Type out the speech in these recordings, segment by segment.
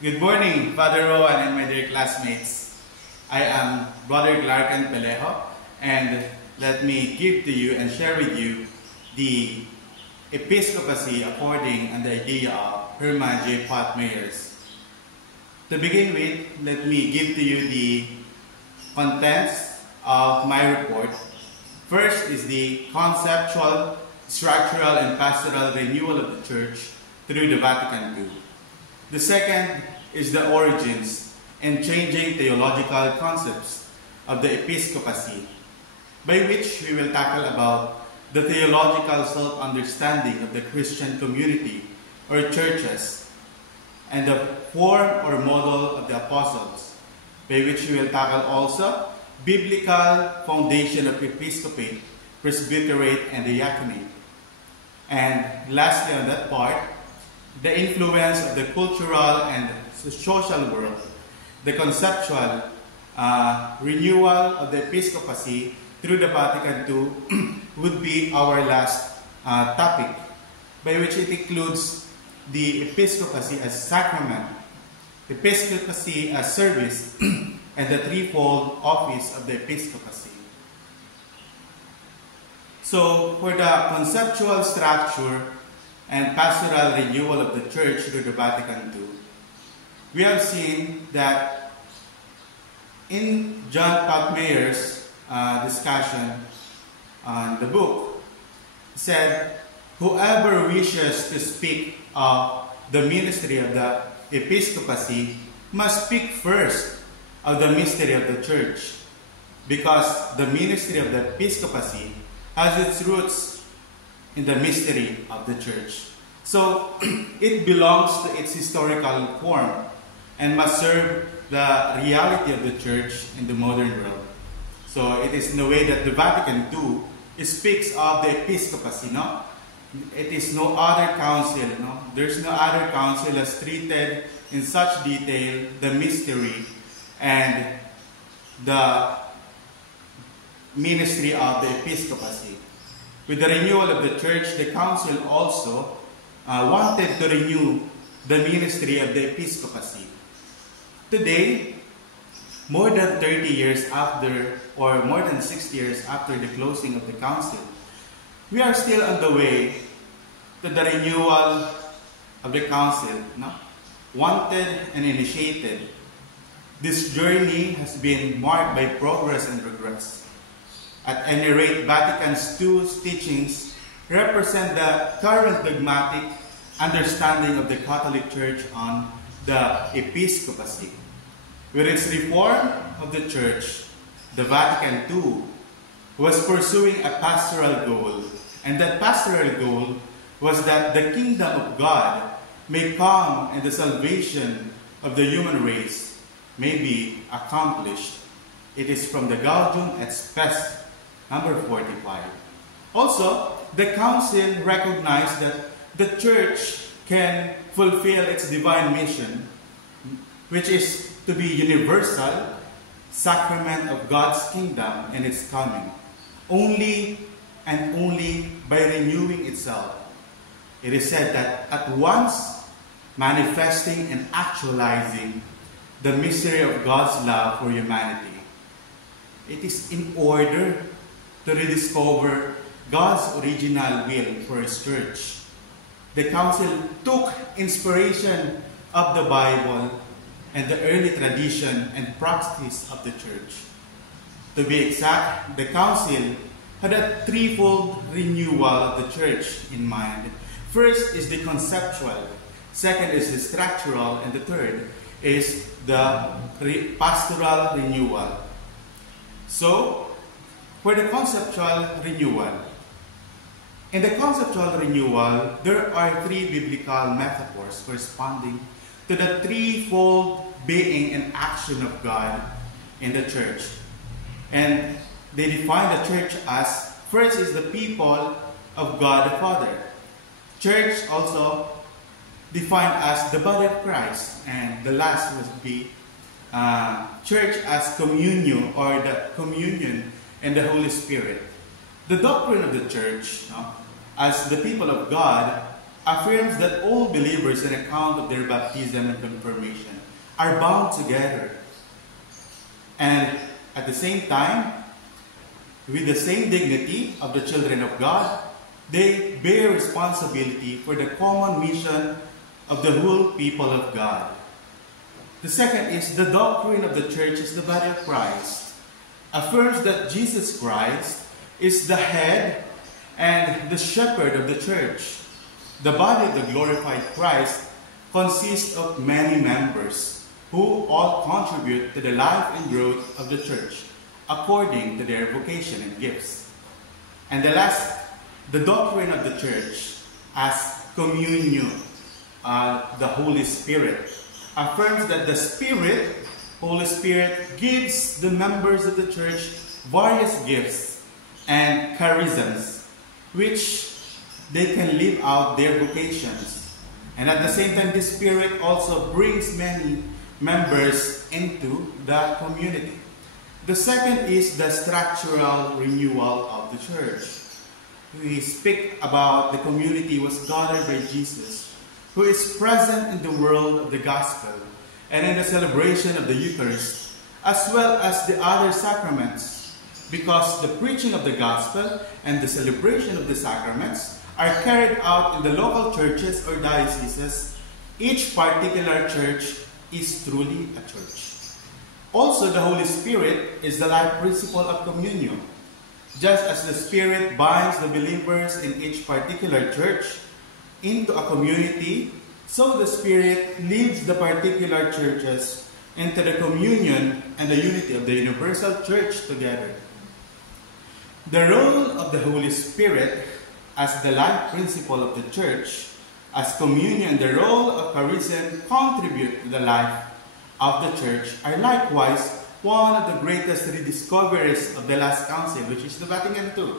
Good morning, Father Rowan and my dear classmates. I am Brother Clarken Pelejo, and let me give to you and share with you the episcopacy according and the idea of Herman J. Pot Meyers. To begin with, let me give to you the contents of my report. First is the conceptual, structural, and pastoral renewal of the Church through the Vatican II. The second is the origins and changing theological concepts of the episcopacy, by which we will tackle about the theological self-understanding of the Christian community or churches, and the form or model of the apostles, by which we will tackle also biblical foundation of episcopate, presbyterate, and diaconate. And lastly on that part, the influence of the cultural and social world, the conceptual renewal of the episcopacy through the Vatican II would be our last topic, by which it includes the episcopacy as sacrament, episcopacy as service, and the threefold office of the episcopacy. So, for the conceptual structure and pastoral renewal of the Church through the Vatican II, we have seen that in John Pot Meyers' discussion on the book, he said, whoever wishes to speak of the ministry of the episcopacy must speak first of the mystery of the Church, because the ministry of the episcopacy has its roots in the mystery of the Church. So, it belongs to its historical form and must serve the reality of the Church in the modern world. So, it is in a way that the Vatican II speaks of the episcopacy, no? It is no other council, no? There's no other council has treated in such detail the mystery and the ministry of the episcopacy. With the renewal of the Church, the Council also wanted to renew the ministry of the episcopacy. Today, more than 30 years after, or more than 6 years after the closing of the Council, we are still on the way to the renewal of the Council, no? Wanted and initiated. This journey has been marked by progress and regress. At any rate, Vatican II's teachings represent the current dogmatic understanding of the Catholic Church on the episcopacy. With its reform of the Church, the Vatican II was pursuing a pastoral goal, and that pastoral goal was that the kingdom of God may come and the salvation of the human race may be accomplished. It is from the Gaudium et Spes, number 45. Also, the Council recognized that the Church can fulfill its divine mission, which is to be universal sacrament of God's kingdom and its coming, only and only by renewing itself. It is said that at once manifesting and actualizing the mystery of God's love for humanity. It is in order to rediscover God's original will for His Church. The Council took inspiration of the Bible and the early tradition and practice of the Church. To be exact, the Council had a threefold renewal of the Church in mind. First is the conceptual, second is the structural, and the third is the pastoral renewal. So, for the conceptual renewal, in the conceptual renewal, there are three biblical metaphors corresponding to the threefold being and action of God in the Church. And they define the Church as, first is the people of God the Father. Church also defined as the body of Christ, and the last would be Church as communion, or the communion and the Holy Spirit. The doctrine of the Church, as the people of God, affirms that all believers on account of their baptism and confirmation are bound together. And at the same time, with the same dignity of the children of God, they bear responsibility for the common mission of the whole people of God. The second is the doctrine of the church is the body of Christ, affirms that Jesus Christ is the head and the shepherd of the church. The body of the glorified Christ consists of many members who all contribute to the life and growth of the church according to their vocation and gifts. And the last, the doctrine of the church as communion, the Holy Spirit, affirms that the Spirit, Holy Spirit, gives the members of the church various gifts and charisms, which they can live out their vocations. And at the same time, the Spirit also brings many members into the community. The second is the structural renewal of the church. We speak about the community was gathered by Jesus, who is present in the world of the gospel and in the celebration of the Eucharist, as well as the other sacraments, because the preaching of the gospel and the celebration of the sacraments are carried out in the local churches or dioceses. Each particular church is truly a church. Also, the Holy Spirit is the life principle of communion. Just as the Spirit binds the believers in each particular church into a community, so the Spirit leads the particular churches into the communion and the unity of the universal church together. The role of the Holy Spirit as the life principle of the church, as communion, the role of charism contribute to the life of the church, are likewise one of the greatest rediscoveries of the last council, which is the Vatican II.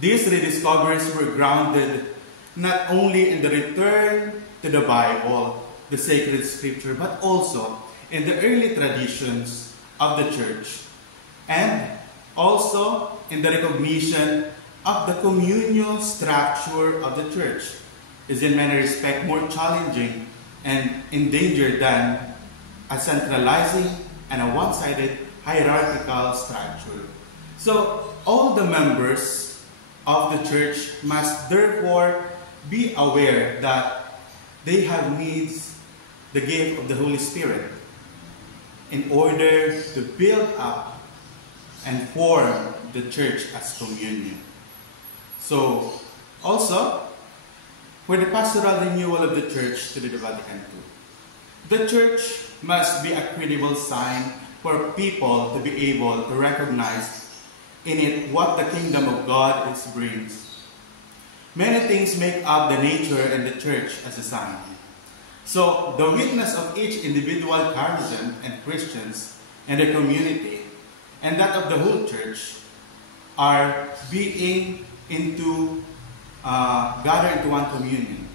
These rediscoveries were grounded not only in the return to the Bible, the sacred scripture, but also in the early traditions of the church, and also in the recognition of the communal structure of the church, is in many respects more challenging and endangered than a centralizing and a one-sided hierarchical structure. So all the members of the church must therefore be aware that they have needs the gift of the Holy Spirit in order to build up and form the church as communion. So also, for the pastoral renewal of the church to the Vatican II, the church must be a credible sign for people to be able to recognize in it what the kingdom of God brings. Many things make up the nature and the church as a sign. So the witness of each individual charism and Christians and the community and that of the whole church are being gathered into one communion,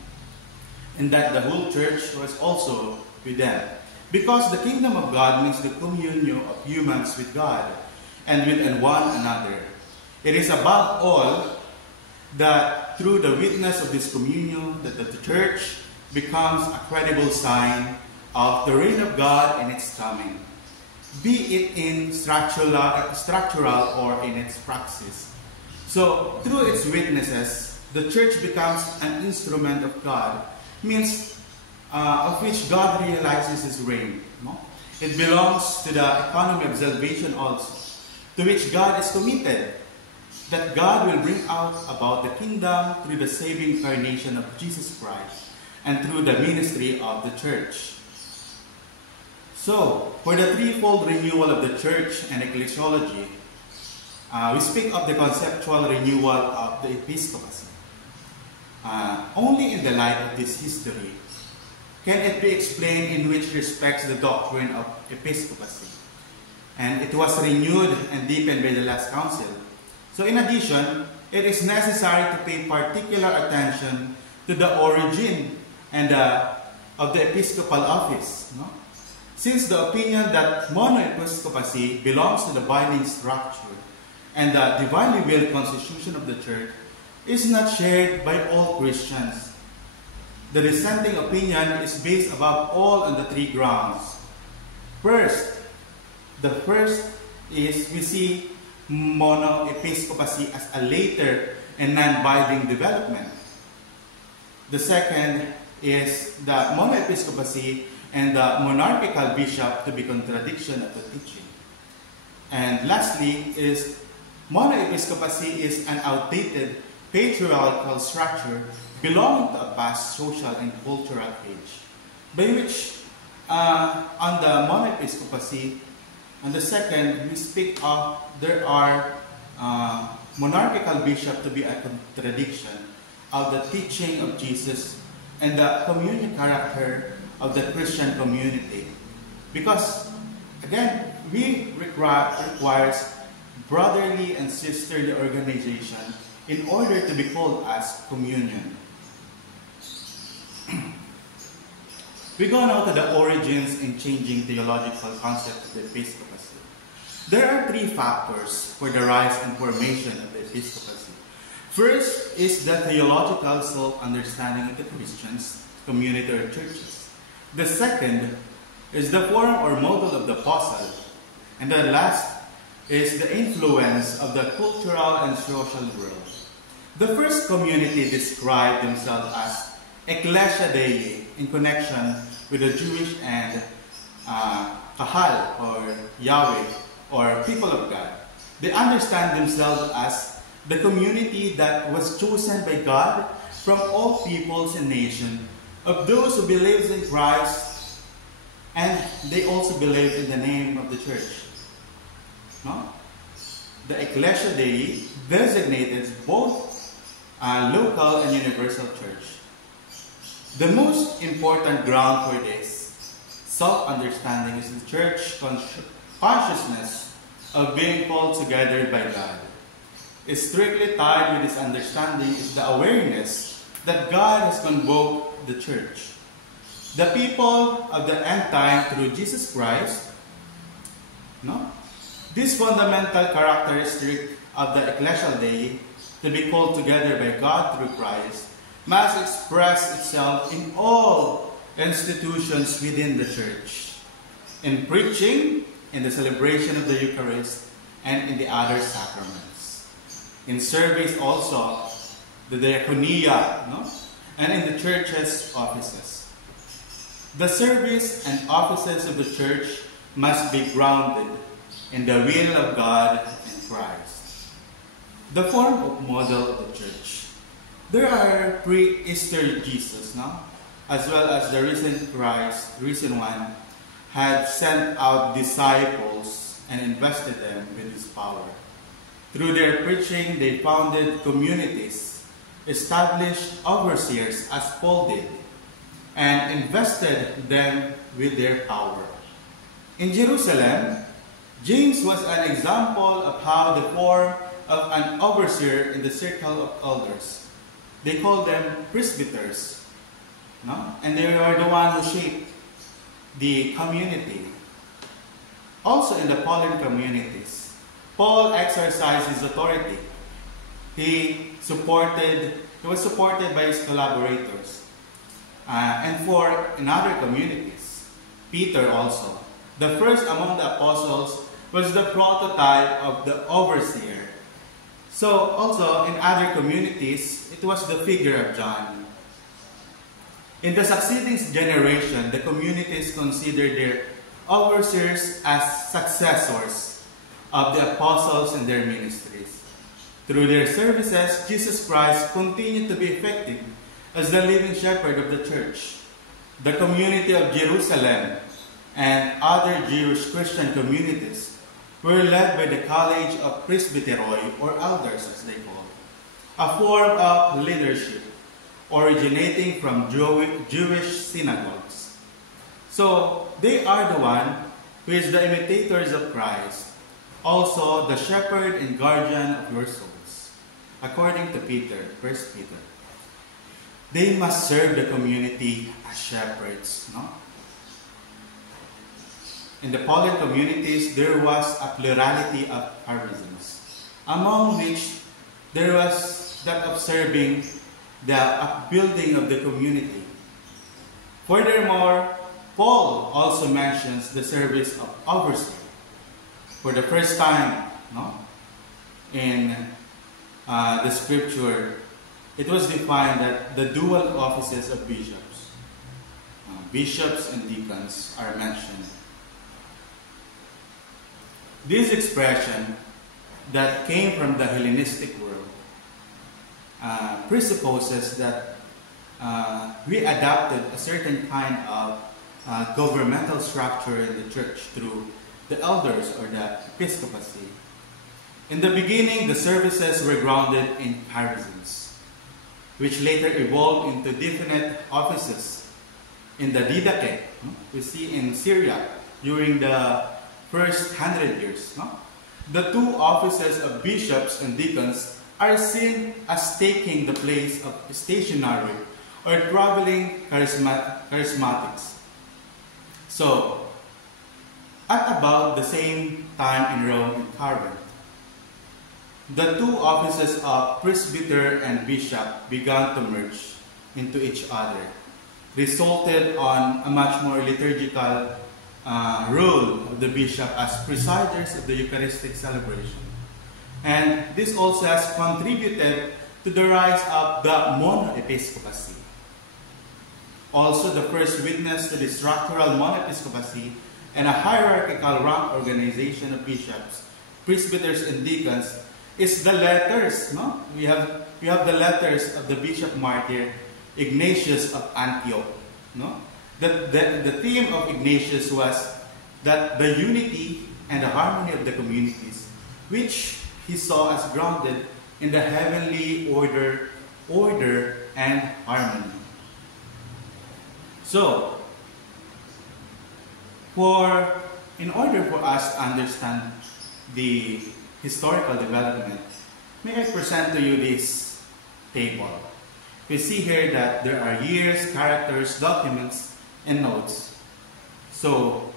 and that the whole church was also with them. Because the kingdom of God means the communion of humans with God and with one another. It is above all that through the witness of this communion that the church becomes a credible sign of the reign of God in its coming, be it in structural or in its praxis. So through its witnesses, the church becomes an instrument of God, means of which God realizes His reign. No? It belongs to the economy of salvation also, to which God is committed, that God will bring about the kingdom through the saving incarnation of Jesus Christ and through the ministry of the church. So, for the threefold renewal of the church and ecclesiology, we speak of the conceptual renewal of the episcopacy. Only in the light of this history can it be explained in which respects the doctrine of episcopacy. And it was renewed and deepened by the last council. So in addition, it is necessary to pay particular attention to the origin and of the episcopal office. No? Since the opinion that monoepiscopacy belongs to the binding structure and the divinely willed constitution of the church is not shared by all Christians. The dissenting opinion is based above all on the three grounds. The first is we see monoepiscopacy as a later and non-binding development. The second is the monoepiscopacy and the monarchical bishop to be contradiction of the teaching. And lastly is monoepiscopacy is an outdated patriarchal structure belonging to a past social and cultural age, by which on the monoepiscopacy, on the second, we speak of there are monarchical bishop to be a contradiction of the teaching of Jesus and the communion character of the Christian community. Because, again, we requires brotherly and sisterly organization in order to be called as communion. We go now to the origins in changing theological concept of the episcopacy. There are three factors for the rise and formation of the episcopacy. First is the theological self-understanding of the Christians, community or churches. The second is the form or model of the apostle. And the last is the influence of the cultural and social world. The first community described themselves as Ecclesia Dei in connection with the Jewish and Kahal or Yahweh or people of God. They understand themselves as the community that was chosen by God from all peoples and nations, of those who believe in Christ, and they also believe in the name of the church. No? The Ecclesia Dei designated both local and universal church. The most important ground for this self-understanding is the church consciousness of being called together by God. Strictly tied with this understanding is the awareness that God has convoked the church. The people of the end time through Jesus Christ, this fundamental characteristic of the Ecclesial Dei, to be called together by God through Christ, must express itself in all institutions within the church, in preaching, in the celebration of the Eucharist, and in the other sacraments. In service also, the diaconia, and in the church's offices. The service and offices of the church must be grounded in the will of God and Christ. The form of model of the church. There are pre-Easter Jesus, as well as the risen Christ, risen one, had sent out disciples and invested them with his power. Through their preaching, they founded communities, established overseers as Paul did, and invested them with their power. In Jerusalem, James was an example of how the form of an overseer in the circle of elders. They called them presbyters, and they are the one who shaped the community. Also in the Pauline communities, Paul exercised his authority. He was supported by his collaborators. And in other communities, Peter also, the first among the apostles, was the prototype of the overseer. So also in other communities, it was the figure of John. In the succeeding generation, the communities considered their overseers as successors of the apostles in their ministries. Through their services, Jesus Christ continued to be effective as the living shepherd of the church. The community of Jerusalem and other Jewish Christian communities were led by the College of Presbyteroi, or elders as they call it, a form of leadership originating from Jewish synagogues. So they are the one who is the imitators of Christ, also the shepherd and guardian of your souls. According to Peter, 1 Peter, they must serve the community as shepherds. In the Pauline communities, there was a plurality of charisms, among which there was that of serving the upbuilding of the community. Furthermore, Paul also mentions the service of overseer. For the first time, no, in the scripture, it was defined that the dual offices of bishops and deacons are mentioned. This expression that came from the Hellenistic world presupposes that we adopted a certain kind of governmental structure in the church through the elders or the episcopacy. In the beginning, the services were grounded in charisms, which later evolved into definite offices. In the Didache, we see in Syria during the first 100 years, the two offices of bishops and deacons are seen as taking the place of stationary or traveling charismatics. So, at about the same time in Rome and Corinth, the two offices of presbyter and bishop began to merge into each other, resulted on a much more liturgical role of the bishop as presiders of the Eucharistic celebration. And this also has contributed to the rise of the monoepiscopacy. Also, the first witness to the structural monoepiscopacy and a hierarchical rank organization of bishops, presbyters, and deacons is the letters. We have the letters of the bishop martyr Ignatius of Antioch. The theme of Ignatius was that the unity and the harmony of the communities, which he saw as grounded in the heavenly order and harmony. So, in order for us to understand the historical development, may I present to you this table. We see here that there are years, characters, documents, and notes. So,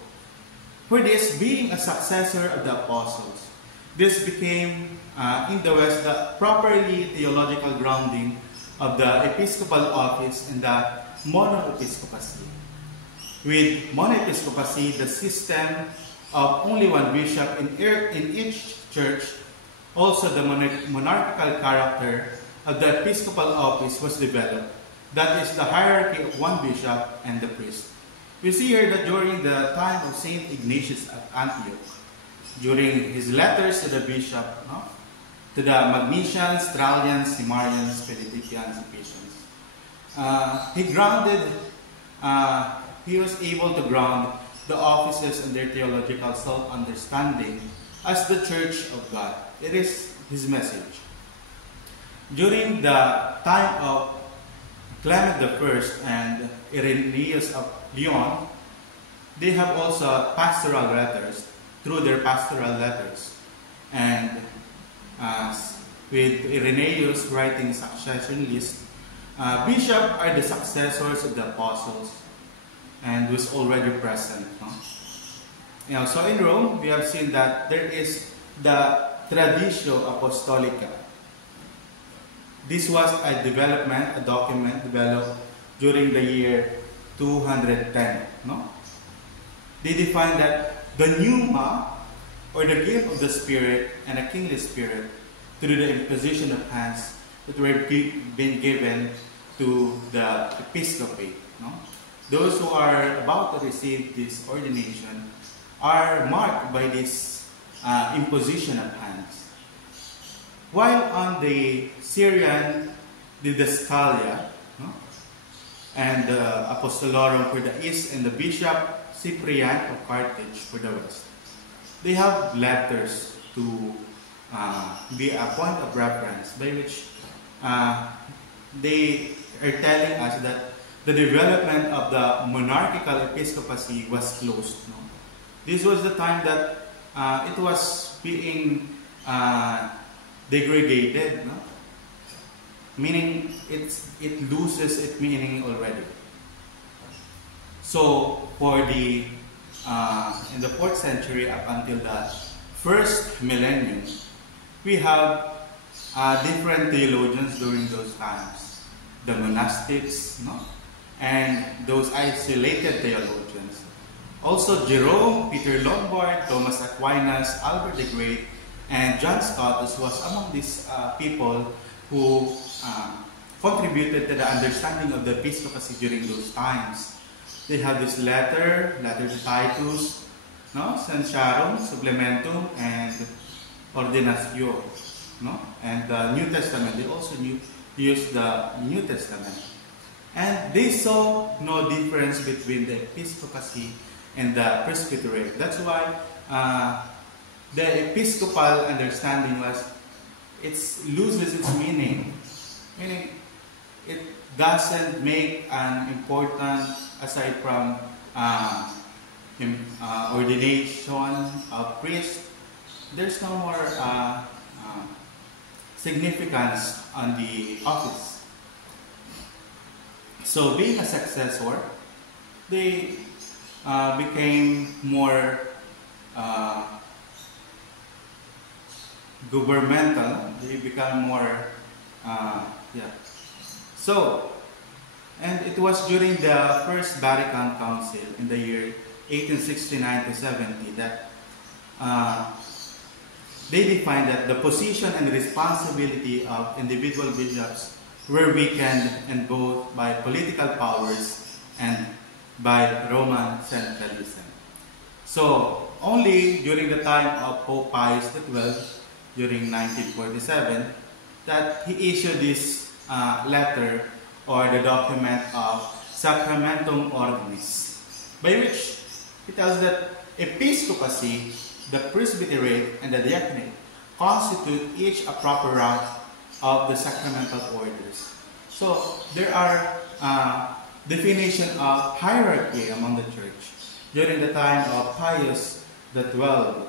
for this, being a successor of the apostles, this became, in the West, the properly theological grounding of the episcopal office and the monoepiscopacy. With monoepiscopacy, the system of only one bishop in each church, also the monarchical character of the episcopal office was developed. That is the hierarchy of one bishop and the priest. We see here that during the time of Saint Ignatius of Antioch, during his letters to the bishop, to the Magnesians, Trallians, Simarians, Benedictians, Ephesians, he was able to ground the offices and their theological self-understanding as the Church of God. It is his message. During the time of Clement I and Irenaeus of Lyon, they have also pastoral letters through their pastoral letters. And with Irenaeus writing succession list, bishops are the successors of the apostles and was already present. So in Rome, we have seen that there is the Traditio Apostolica. This was a document developed during the year 210. They defined that the pneuma, or the gift of the Spirit and a kingly spirit, through the imposition of hands that were being given to the episcopate. Those who are about to receive this ordination are marked by this imposition of hands. While on the Syrian Didascalia and the Apostolorum for the East and the Bishop Cyprian of Carthage for the West, they have letters to be a point of reference by which they are telling us that the development of the monarchical episcopacy was closed. This was the time that it was being degraded, meaning it loses its meaning already. So for the in the 4th century up until the first millennium, we have different theologians during those times. The monastics, no? And those isolated theologians. Also Jerome, Peter Lombard, Thomas Aquinas, Albert the Great, and John Scotus was among these people who contributed to the understanding of the episcopacy during those times. They had this letter to Titus, no? Sanctarum, Supplementum, and Ordinatio, no? And the New Testament, they also used the New Testament. And they saw no difference between the episcopacy and the presbyteriate. That's why the episcopal understanding it loses its meaning. Meaning, it doesn't make an important, aside from ordination of priest, there's no more significance on the office. So being a successor, they became more governmental. They become more, So, and it was during the First Vatican Council in the year 1869 to 70 that they defined that the position and responsibility of individual bishops were weakened in both by political powers and by Roman centralism. So, only during the time of Pope Pius XII, during 1947, that he issued this letter or the document of Sacramentum Ordinis, by which he tells that episcopacy, the presbyteriate, and the diaconate constitute each a proper rank of the sacramental orders. So there are definition of hierarchy among the church during the time of Pius XII.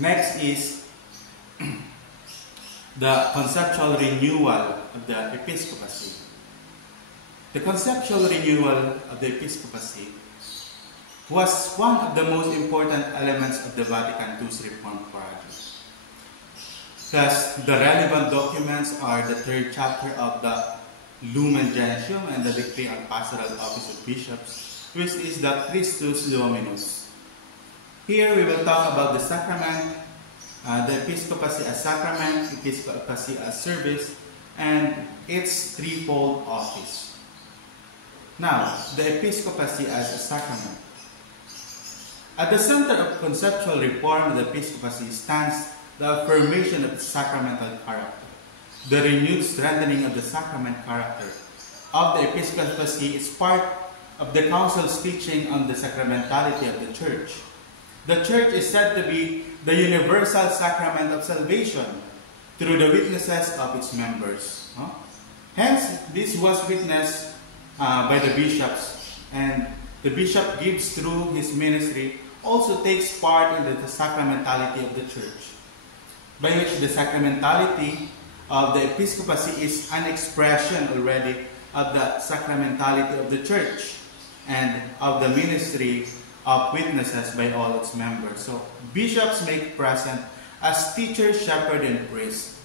Next is the conceptual renewal of the episcopacy. The conceptual renewal of the episcopacy was one of the most important elements of the Vatican II's reform project. Thus, the relevant documents are the third chapter of the Lumen Gentium and the Decree on Pastoral Office of Bishops, which is the Christus Dominus. Here we will talk about the sacrament, the episcopacy as sacrament, episcopacy as service, and its threefold office. Now, the episcopacy as a sacrament. At the center of conceptual reform of the episcopacy stands the affirmation of the sacramental character. The renewed strengthening of the sacrament character of the episcopacy is part of the Council's teaching on the sacramentality of the Church. The Church is said to be the universal sacrament of salvation through the witnesses of its members. Hence, this was witnessed by the bishops, and the bishop gives through his ministry also takes part in the sacramentality of the Church, by which the sacramentality of the episcopacy is an expression already of the sacramentality of the Church and of the ministry of witnesses by all its members. So, bishops make present as teacher, shepherd, and priest.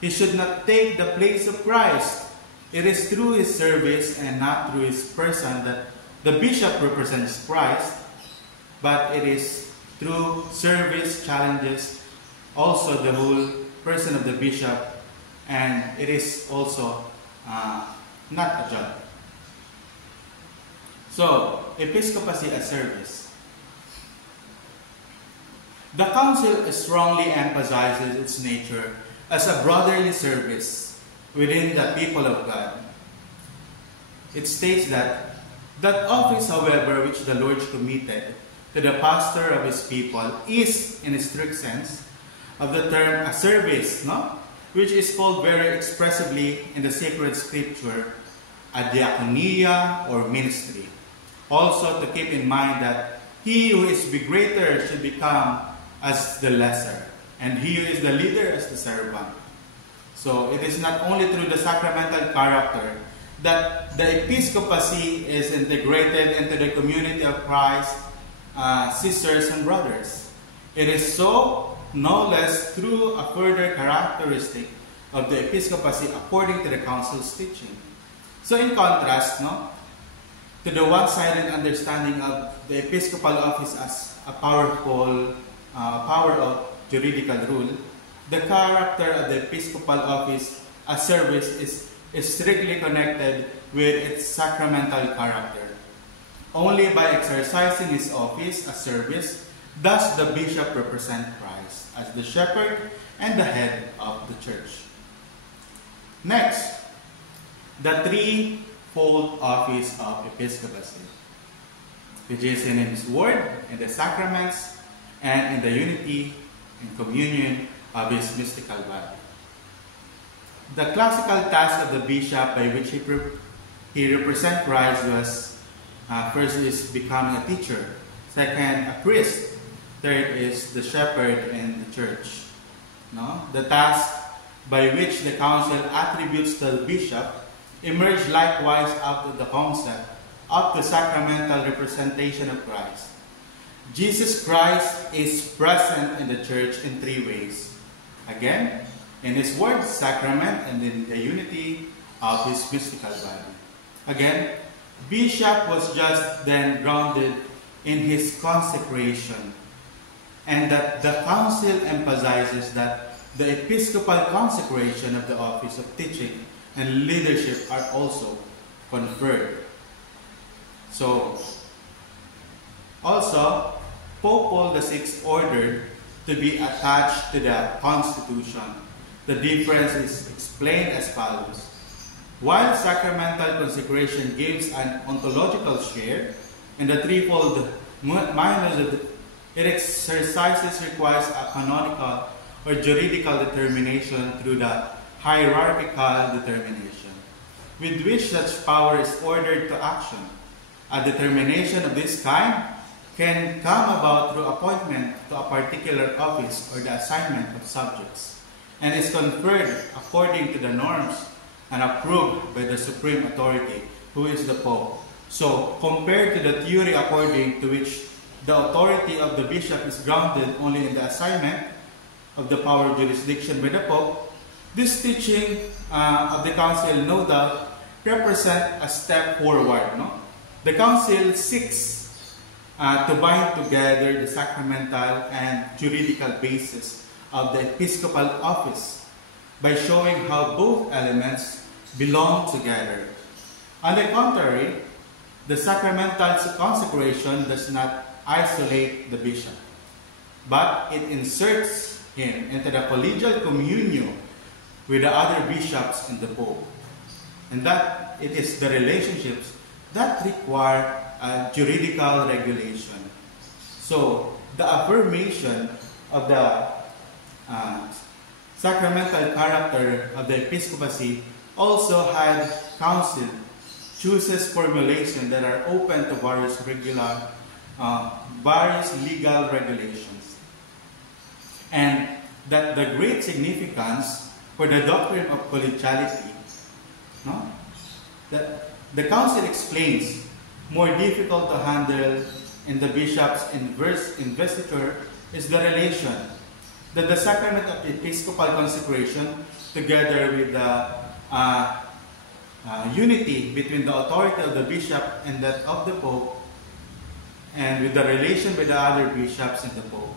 He should not take the place of Christ. It is through his service and not through his person that the bishop represents Christ, but it is through service challenges also the whole person of the bishop, and it is also not a job. So, episcopacy as service. The Council strongly emphasizes its nature as a brotherly service within the people of God. It states that office, however, which the Lord committed to the pastor of his people is, in a strict sense, of the term a service, which is called very expressively in the sacred scripture a diaconia or ministry. Also to keep in mind that he who is the greater should become as the lesser, and he who is the leader as the servant. So it is not only through the sacramental character that the episcopacy is integrated into the community of Christ, sisters and brothers. It is so no less through a further characteristic of the episcopacy according to the council's teaching. So in contrast, to the one-sided understanding of the episcopal office as a power of juridical rule, the character of the episcopal office as service is strictly connected with its sacramental character. Only by exercising his office as service does the bishop represent Christ as the shepherd and the head of the church. Next, the threefold office of episcopacy, which is in his word, in the sacraments, and in the unity and communion of his mystical body. The classical task of the bishop by which he represents Christ was first is becoming a teacher, second a priest, third is the shepherd in the church. The task by which the council attributes to the bishop emerged likewise out of the concept of the sacramental representation of Christ. Jesus Christ is present in the church in three ways. Again, in his word, sacrament, and in the unity of his mystical body. Again, bishop was just then grounded in his consecration, and that the council emphasizes that the episcopal consecration of the office of teaching and leadership are also conferred. So, also, Pope Paul VI ordered to be attached to the Constitution. The difference is explained as follows. While sacramental consecration gives an ontological share, and the threefold minors it exercises requires a canonical or juridical determination through the hierarchical determination, with which such power is ordered to action. A determination of this kind can come about through appointment to a particular office or the assignment of subjects, and is conferred according to the norms and approved by the supreme authority, who is the Pope. So, compared to the theory according to which the authority of the bishop is grounded only in the assignment of the power of jurisdiction by the Pope, this teaching of the Council no doubt represents a step forward. The Council seeks to bind together the sacramental and juridical basis of the episcopal office by showing how both elements belong together. On the contrary, the sacramental consecration does not isolate the bishop, but it inserts him into the collegial communion with the other bishops and the Pope. And that it is the relationships that require juridical regulation. So, the affirmation of the sacramental character of the episcopacy also had council chooses formulations that are open to various legal regulations. And that the great significance for the doctrine of collegiality, that the council explains more difficult to handle in the bishop's investiture is the relation that the sacrament of episcopal consecration, together with the unity between the authority of the bishop and that of the Pope, and with the relation with the other bishops and the Pope,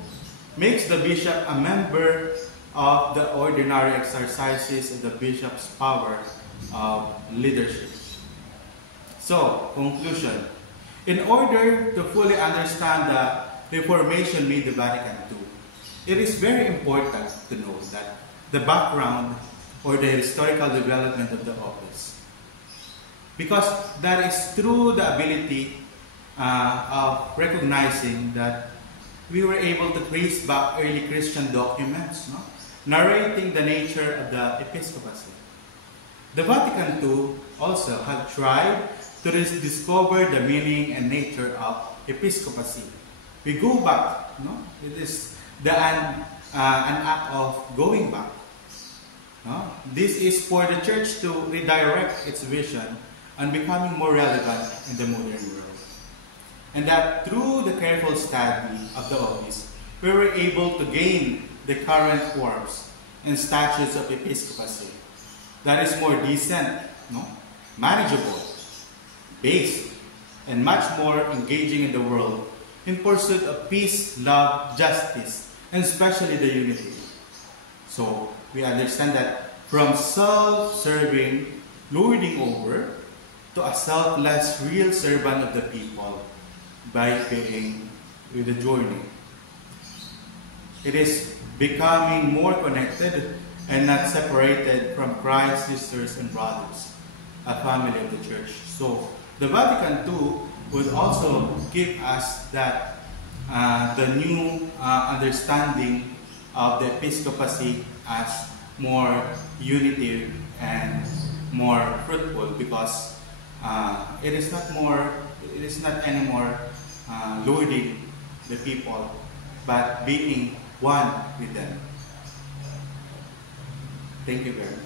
makes the bishop a member of the ordinary exercises of the bishop's power of leadership. So, conclusion. In order to fully understand the reformation made the Vatican II, it is very important to know that the background or the historical development of the office. Because that is through the ability of recognizing that we were able to trace back early Christian documents, narrating the nature of the episcopacy. The Vatican II also had tried to discover the meaning and nature of episcopacy. We go back, it is an act of going back. This is for the church to redirect its vision and becoming more relevant in the modern world. And that through the careful study of the office, we were able to gain the current forms and statutes of episcopacy that is more decent, no? Manageable, based, and much more engaging in the world in pursuit of peace, love, justice, and especially the unity. So we understand that from self-serving, lording over, to a selfless, real servant of the people by being with the journey. It is becoming more connected and not separated from Christ's sisters and brothers, a family of the church. So the Vatican II would also give us that the new understanding of the episcopacy as more unity and more fruitful, because it is not anymore lording the people, but being one with them. Thank you very much.